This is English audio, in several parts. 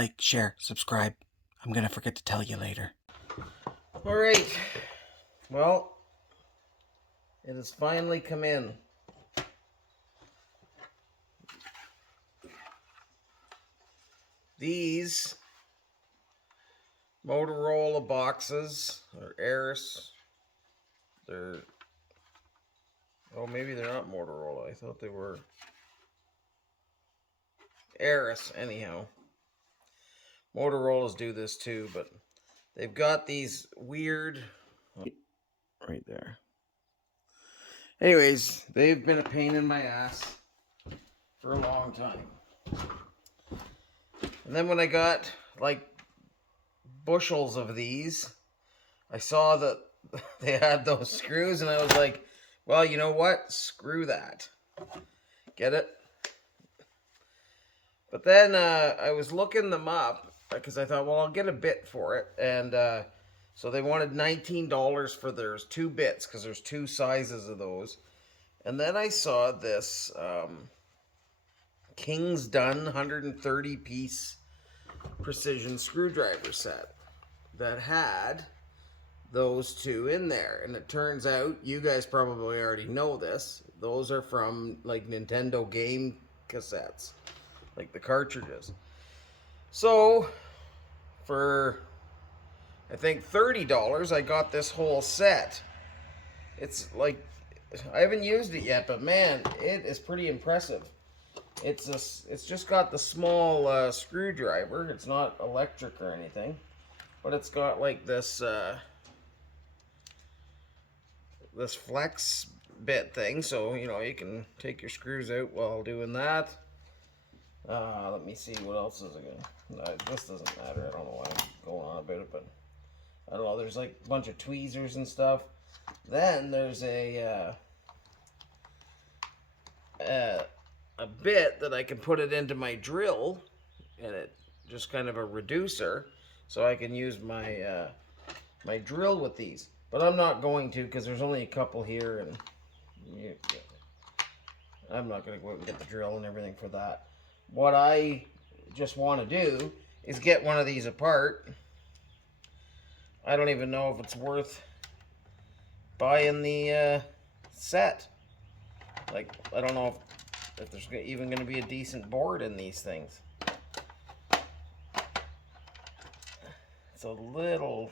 like, share, subscribe. I'm gonna forget to tell you later. Alright, well, it has finally come in. These Motorola boxes, or Arris, they're, oh, maybe they're not Motorola. I thought they were Arris, anyhow. Motorola's do this too, but they've got these weird, right there. Anyways, they've been a pain in my ass for a long time. And then when I got, like, bushels of these, I saw that they had those screws, and I was like, well, you know what? Screw that. Get it? But then I was looking them up, because I thought, well, I'll get a bit for it. And so they wanted $19 for there's 2 bits, because there's 2 sizes of those. And then I saw this King's Done 130-piece precision screwdriver set that had those 2 in there. And it turns out, you guys probably already know this, those are from like Nintendo game cassettes, like the cartridges. So for I think $30 I got this whole set. It's like, I haven't used it yet, but man, it is pretty impressive. It's just got the small screwdriver. It's not electric or anything, but it's got like this this flex bit thing, so you know you can take your screws out while doing that. Let me see, what else is it gonna? No, this doesn't matter. I don't know why I'm going on about it, but I don't know. There's like a bunch of tweezers and stuff. Then there's a bit that I can put it into my drill, and it just kind of a reducer, so I can use my my drill with these. But I'm not going to, because there's only a couple here, and I'm not going to go out and get the drill and everything for that. What I just want to do is get one of these apart. I don't even know if it's worth buying the set. Like, I don't know if there's even going to be a decent board in these things. It's a little,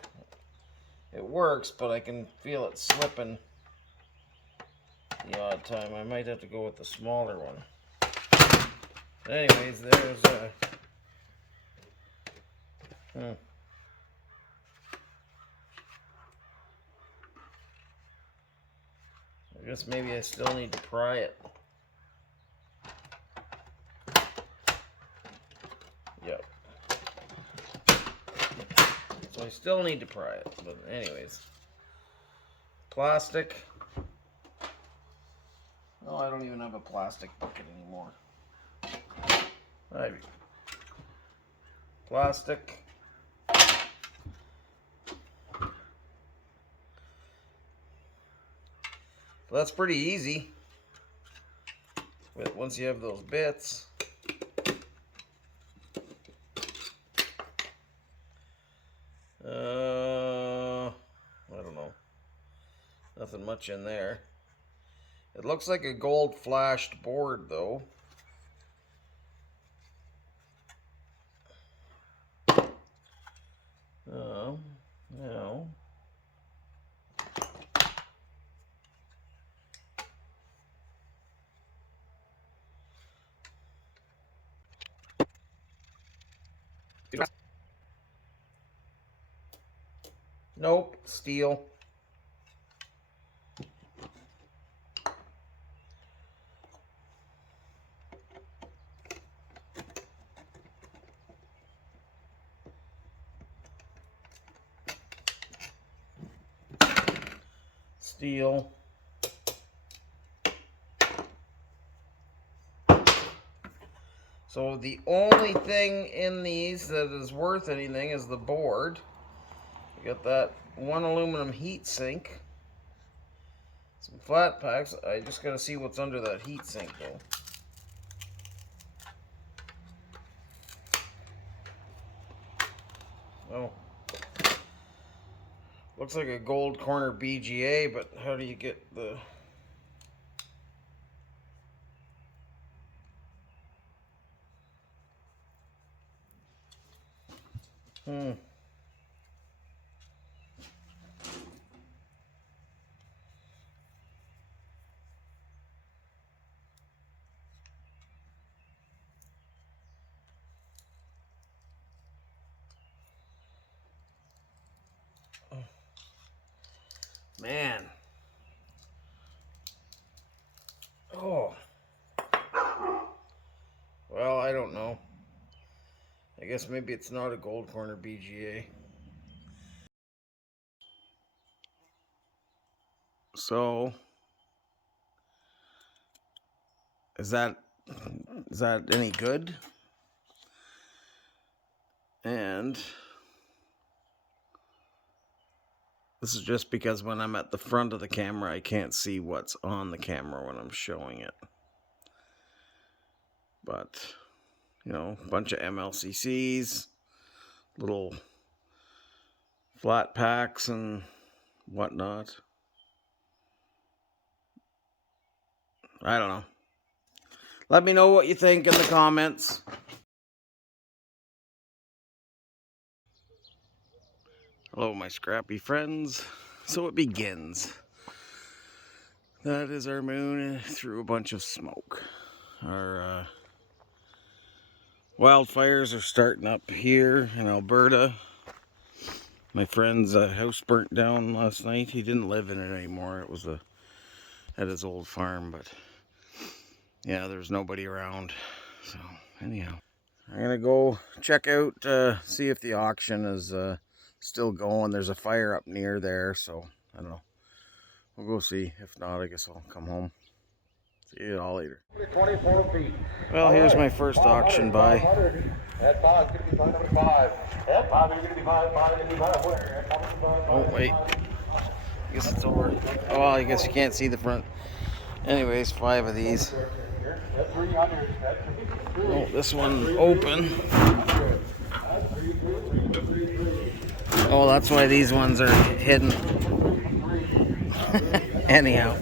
it works, but I can feel it slipping the odd time. I might have to go with the smaller one. But anyways, there's a I guess maybe I still need to pry it. Yep. So I still need to pry it, but anyways. Plastic. Oh, I don't even have a plastic bucket anymore. Plastic. Well, that's pretty easy. But once you have those bits. I don't know. Nothing much in there. It looks like a gold flashed board though. Oh, no. Nope, steel. Steel. So the only thing in these that is worth anything is the board. You got that one aluminum heat sink. Some flat packs. I just gotta see what's under that heat sink though. know. Looks like a gold corner BGA, but how do you get the... Man. Oh. Well, I don't know. I guess maybe it's not a gold corner BGA. So, is that any good? And this is just because when I'm at the front of the camera, I can't see what's on the camera when I'm showing it. But, you know, a bunch of MLCCs, little flat packs and whatnot. I don't know. Let me know what you think in the comments. Hello, my scrappy friends. So it begins. That is our moon through a bunch of smoke. Our wildfires are starting up here in Alberta. My friend's house burnt down last night. He didn't live in it anymore. It was at his old farm, but yeah, there's nobody around. So anyhow, I'm gonna go check out, see if the auction is still going. There's a fire up near there, so I don't know. We'll go see. If not, I guess I'll come home. See you all later. 24 feet. Well, here's my first auction buy. At 5, going to be 575. At 5, going to be 575. Oh, wait. I guess it's over. Oh, well, I guess you can't see the front. Anyways, 5 of these. At 300. Oh, this one open. Oh, that's why these ones are hidden. Anyhow.